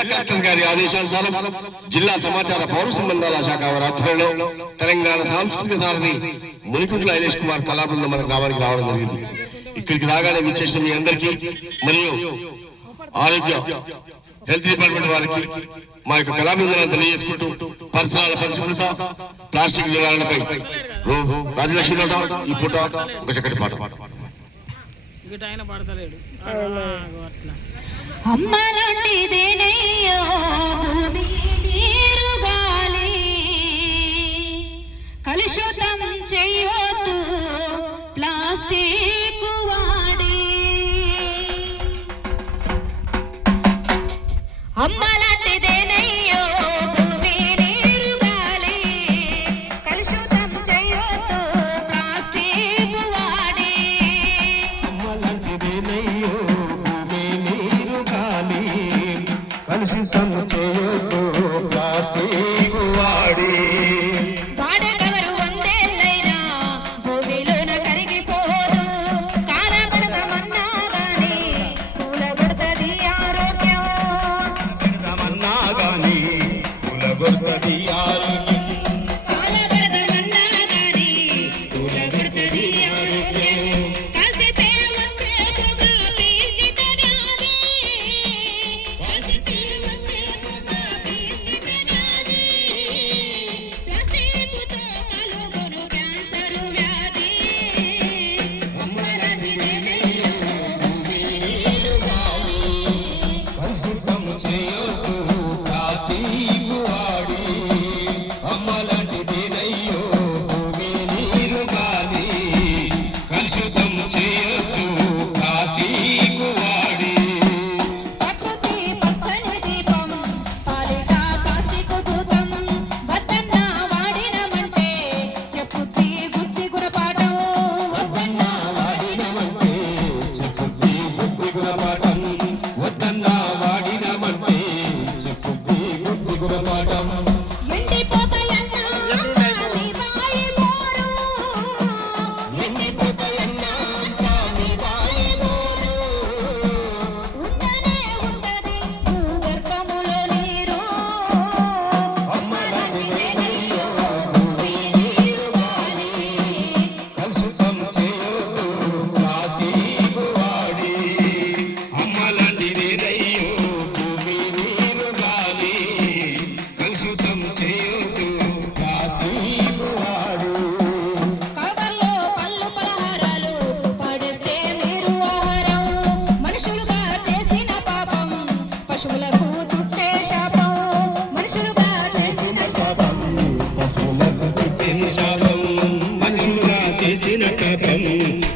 జిల్లా కలెక్టర్ గారి ఆదేశానుసారం జిల్లా సమాచార పౌర సంబంధాల శాఖ వారి ఆధ్వర్యంలో తెలంగాణ సాంస్కృతిక సారథి మునికుంట్ల ఐలేష్ కుమార్ కళాబృందం మన గ్రామానికి రావడం జరిగింది. ఇక్కడికి రాగానే విచ్చేసిన మీ అందరికీ మరియు ఆరోగ్య హెల్త్ డిపార్ట్మెంట్ వారికి మా యొక్క కళాబృందాలను తెలియజేసుకుంటూ పరిసరాల పరిశుభ్రత, ప్లాస్టిక్ నివారణపై రాజలక్ష్మి ఈ పూట ఒక చక్కటి పాట కలుషితం చేయొద్దు ప్లాస్టిక్ వాడి అమ్మలాంటిదేనయ్యో భూమి నీరు గాలి కలుషితం చేయొద్దు ప్లాస్టిక్ వాడి అమ్మలాంటిదేనయ్యో భూమి నీరు గాలి కలుషితం చేయొద్దు ప్లాస్టిక్ వాడి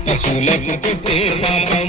పశువులకు పుట్టే పాపం